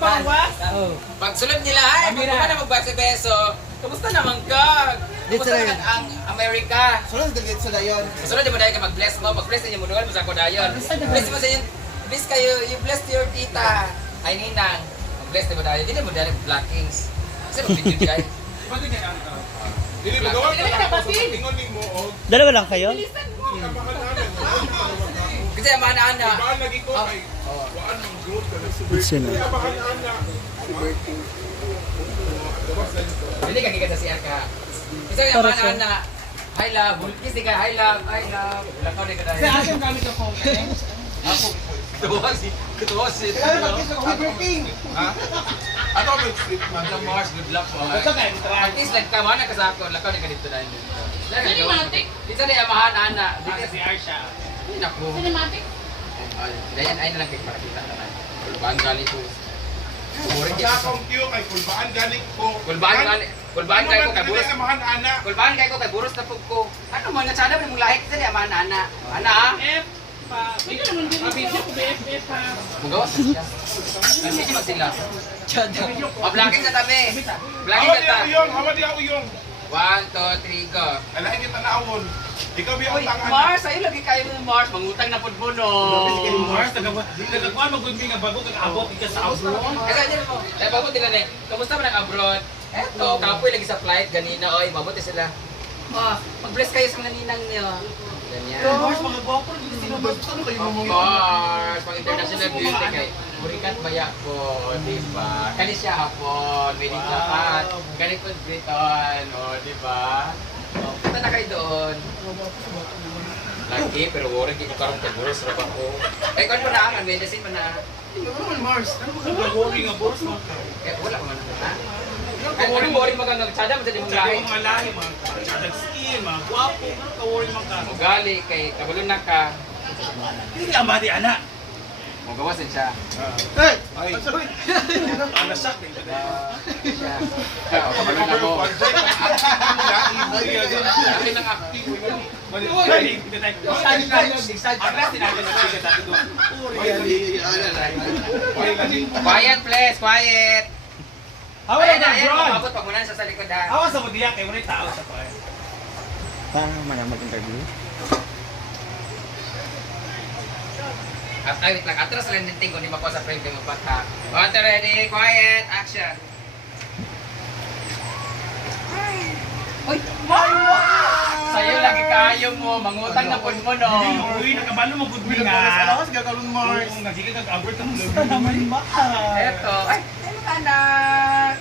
Bawas? Pagsulod nila, ay, kung na magbasa-beso, kamusta naman ka? Kamusta Dito naman ang Amerika? Sunod dito sa dayon. Sunod mo dahil ka mag-bless mo. Pag-bless niyo mo doon, mo sa ako dayon. Bless mo sa yun. Bless kayo. You bless your tita. Ay, ninang. Mag-bless mo dayon. Hindi mo dahil blockings. Kasi mag-video guys. Pwede niya ang tao. Hindi ba gawa ka lang ako sa tingoning mo o Dalawa lang kayo? kabakan namin. Kasi ang mga ana. Baan lagi ko ay waan ng growth ka ng super. Sino? Kabakan na. Hindi ka gigas sa CR ka. Kasi ang mga ana. Hi love. Kasi ka, hi love. Hi love. Lakaw din ka dahil. Sa akin gamit ang phone. Ako. Kutuwa si. Kaya mag-kiss ako birthday. Ha? Ato may sleep man. Ang Mars, good luck mo. At least nagkama na ka sa ako. Lakaw din ka dito dahil. Cinematic? Dito na yung mahan ana. Dito Si Arsha. Ay, naku. Cinematic? Dayan, ay na lang kayo para kita naman. Kulbaan galing ko. Umuring Sa kita. akong tiyo kay kulbaan galing ko. Kulbaan kayo ko kay buros. Samahan ana. Kulbaan kayo ko kay buros na pug ko. Ano man, natsada mo mong lahit kasi ama na ana. Ana ha? F pa. Pwede naman din yung video ko, BFF ha. Mugawas na siya. Kasi di sila. Blocking sa tabi. Blocking Hawa sa di ako tabi. yung, hawa di ako yung. 1, 2, 3, go. Alahin kita na awon. Ikaw biya Uy, ang tangan. Mars, ayun lagi kayo ng Mars. Mangutang na po no. Mars, nagkakuha mag-good nga bago kag-abot ka sa abroad. Kasi din mo. Dahil mabuti na eh. Kamusta man ang abroad? Eto, kapoy lagi sa flight. Ganina, oy, mabuti sila. Oh, mag-bless kayo sa mga ninang niyo. Ganyan. Mars, mga gwapo rin sino ba? Saan kayo Of course, pang international beauty kay Burikat Maya po, di ba? Kani siya hapon, may din lahat. Kani po Briton, o, di ba? O, punta na kayo doon. Lagi, pero worry, hindi ko karong kaguros, sarap ako. Eh, kung pa na ang medicine pa na. Mars, ano ba nag-worry nga boss mo? Eh, wala pa man ha? Anong worry mo kang nagtsada mo sa di mong lahi? Mga lahi, mga chadag skin, mga gwapo, ano ka-worry man ka? Ugali, kay kabulon na ka. Hindi ang badi, anak. Magawasan siya. Hey! Ay. Ang nasak, Siya. O, kabulon na ko. Laki ng active. Quiet, please, quiet. Hawa Ayan na na, ayan. abroad! Mabot pag muna sa likod ha. Hawa sa mudiya, kayo wala tao sa pa. Paano man mag-interview? At ay, wait lang. Atras lang din tingko. Hindi makuha sa frame kayo magpata. Water ready, quiet, action. Uy! Sa'yo lagi kayo mo. Mangutang na po mo, no? Uy, nakabalo mo good nga. Salamat sa gagalong Mars. Oo, nagiging kag-abroad ka mo. Gusto naman mahal. Eto. Ay, ano anak?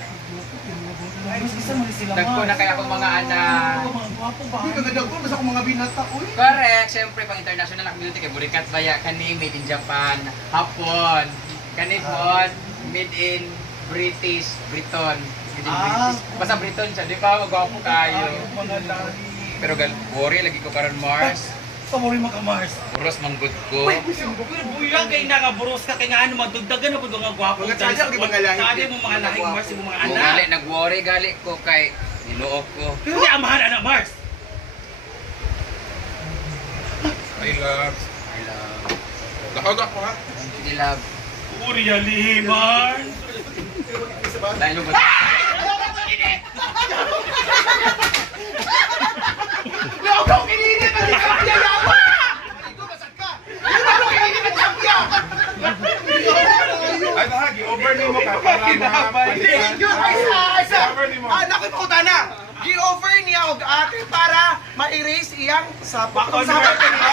Ay, mas isa mo rin sila, Nagpo na kaya akong mga anak. Mga gwapo ba? Hindi kagadaw ko, basta akong mga binata. Uy! Correct. Siyempre, pang international na community kay Burikat Baya. Kani, made in Japan. Hapon. Kani po, made in British. Briton. Made in British. Basta Briton siya. Di ba? Magwapo kayo. Mga lahi. Pero worry, lagi ko karon Mars. Kamuri mga ka-Mars. Puros manggod ko. Buyang kay nakaburos ka kay nga ano madugdagan na pud nga gwapo. Mga tsadya, mga mga lahi. Tadi mo mga lahi Mars mo mga Kung anak. gali, nag-worry gali ko kay niluok ko. Pero di amahan anak Mars. I love. I love. Nakagak ko ha. I love. Uri yali Mars. Dahil mo ba? Lagaw kininit ang champion yawa! Ito, basag ka! Lagaw kininit ang champion! Ay bahagi, over ni mo ka para mapalitan. Over ni mo. Anak ko puta na! Gi-offer niya og ate para ma-erase iyang sapak. Kung sapak ka niya.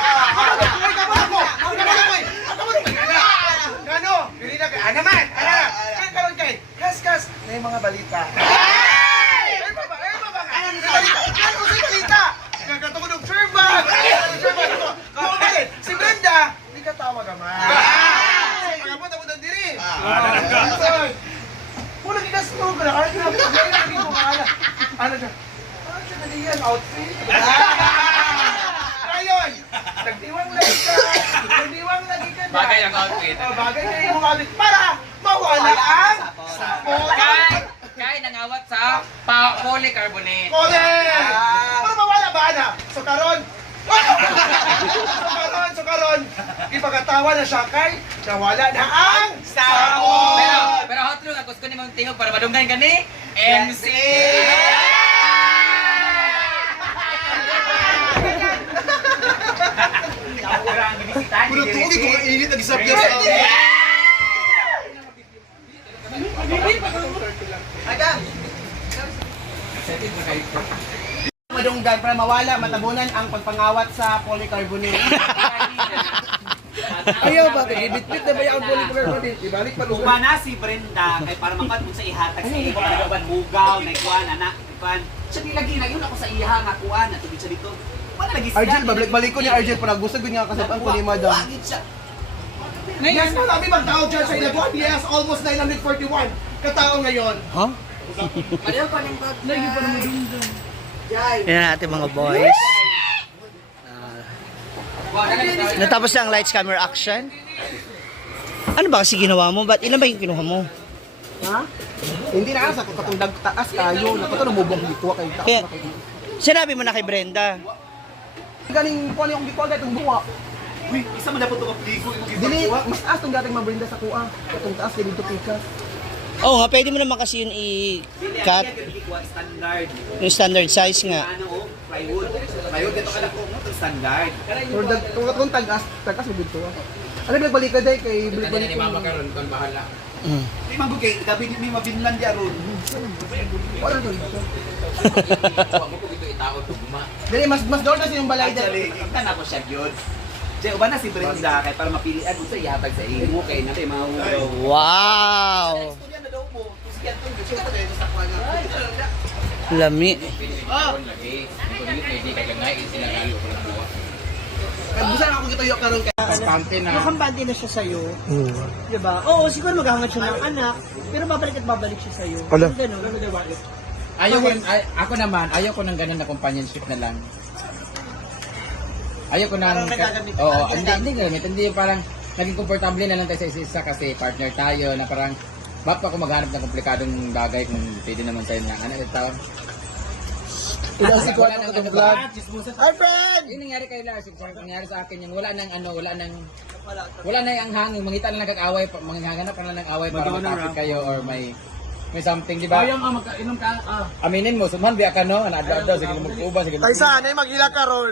Uy, tama ako! Tama ako! Tama ako! Ano? Pili na kay... Ano man? Ano na? Kaya karoon kay... Kas! May mga balita. Ay! Erba ba? Ano sa balita? Nagkatungod ng Sherman! Sherman! Si Brenda! Hindi ka tawag naman. Pagkapot ako ng diri. Wala gigas mo ka na. Arkin ako. Lagi mo maala. Ano siya? Ano siya na diyan? Outfit? Ngayon! Nagdiwang lagi ka. Nagdiwang lagi ka na. Bagay ang outfit. Bagay na yung outfit para mawala ang sapot. Kay nangawat sa polycarbonate. Correct! Para mawala ba na? So karon, so karon, ipagkatawa na siya kay nawala na ang Pero sapot. hot gusto ni mong tingog para madunggan ka ni MC. Puno tugi ko init ang isap niya sa Agang! Madunggan para mawala, matabunan ang pagpangawat sa polycarbonate. Ayaw ba? Ibit-bit na ba yung polycarbonate? Ibalik pa lugar. Uba na si Brenda kay para makat mo sa ihatag sa iyo para ban bugaw na ikuan anak ipan. Siya nilagi na yun ako sa iya nga kuan na tubig sa dito. Wala lagi siya. Argel, balik ko ni Argel para gusto ko niya kasabang ko ni Madam. Wagit siya. Yes, marami bang tao dyan sa Ilabuan? Yes, almost 941 katao ngayon. Pareho pa ning bag. Lagi pa naman dunggan. Yan natin mga boys. Natapos na ang lights, camera, action. Ano ba kasi ginawa mo? Ba't ilan ba yung kinuha mo? Ha? Hindi na sa katong taas kayo. Napato na mubong dito kay taas. Kaya, sinabi mo na kay Brenda. Galing ko yung gikuha gatong buwa. Uy, isa man dapat to kapligo yung Dili, mas taas tong gating mabrinda sa kuha. Katong taas kay dito pikas. Oo nga, pwede mo naman kasi yun i-cut. Standard. Yung standard size nga. Ano oh, plywood. Plywood dito ka na ko mo standard. Or katong tagas mo dito. Ano nagbalik ka day kay balik Ni mama karon kon bahala. Di man gugay gabi ni mabinlan dia ron. Wala to dito. Wa mo ko gito itaod tugma. Dili mas doon kasi yung balay Actually, dito. kita na ko siya yun. Jay, uba na si Brenda kay para mapilian mo sa ihatag sa iyo mo kay natin mga Wow! Istorya na daw mo. Sige ato, gusto ko tayo sa kuan. Lami. Lagi. Kung hindi kay langay sila galo ko lang buwa. Busan ako gito yung karon kay Kampante na. Nakampante na siya sa'yo. Diba? Oo, siguro maghangat siya ng anak. Pero babalik at babalik siya sa'yo. Ala. Ganun, diba? Ako naman, ayaw ko ng ganun na companionship na lang. Ayaw ko ng... Parang nagagamit ka Oo, agad. hindi gamit. Hindi parang naging komportable na lang tayo sa isa kasi partner tayo na parang bakit pa ako maghanap ng komplikadong bagay kung pwede naman tayo na ano ito tawag? Ila si Wala Kuya nang ng ano vlog. ba? Hi friend. Yung nangyari kay Lars, yung nangyari sa akin yung wala nang ang hangin, mangita lang nagkak-away, manghahanap ka lang ng away para matapit kayo or may something, di ba? Ayong makainom ka. Aminin mo, sumhan biya ka no, ano-adlo, sige magkuba, sige Ay saan ay magila karon.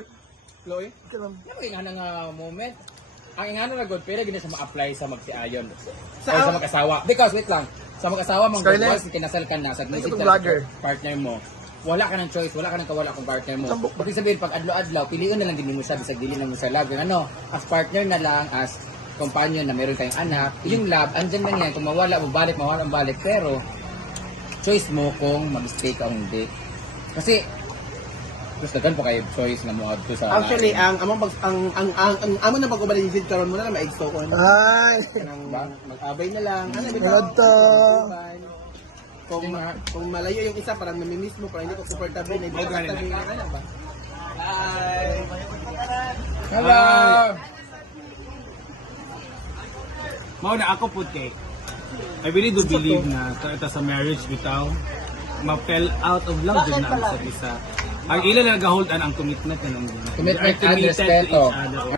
Chloe? Ano mo ingana nga moment? Ang ingana na good, pero gini sa ma-apply sa magsiayon. Sa mag-asawa. Because, wait lang, sa mag-asawa, Scarlett? once kinasal ka na, sa Ay, music itong ka vlogger. partner mo, wala ka ng choice, wala ka ng kawala kung partner mo. Bakit sabihin, pag adlaw-adlaw, piliin na lang din mo siya, bisag dili na mo sa love. Yung ano, as partner na lang, as companion na meron kayong anak, yung love, andyan lang yan, kung mawala, mawala, balik, pero, choice mo kung mag-stay ka o hindi. Kasi, gusto pa kayo choice na mo to sa Actually, ang amo na pag-ubalisid karon mo na lang ma-exto ko. Ay. Mag-abay na lang. Ano bitaw? Kung malayo yung isa, parang namimiss mo, parang hindi ko comfortable na ibig sabihin na ano ba? Hello! Mao na ako pud kay I really do believe na sa marriage bitaw ma-fell out of love din na ang isa't isa. Ang ilan na nag-hold ang commitment na nung Commitment and committed to respeto. each other.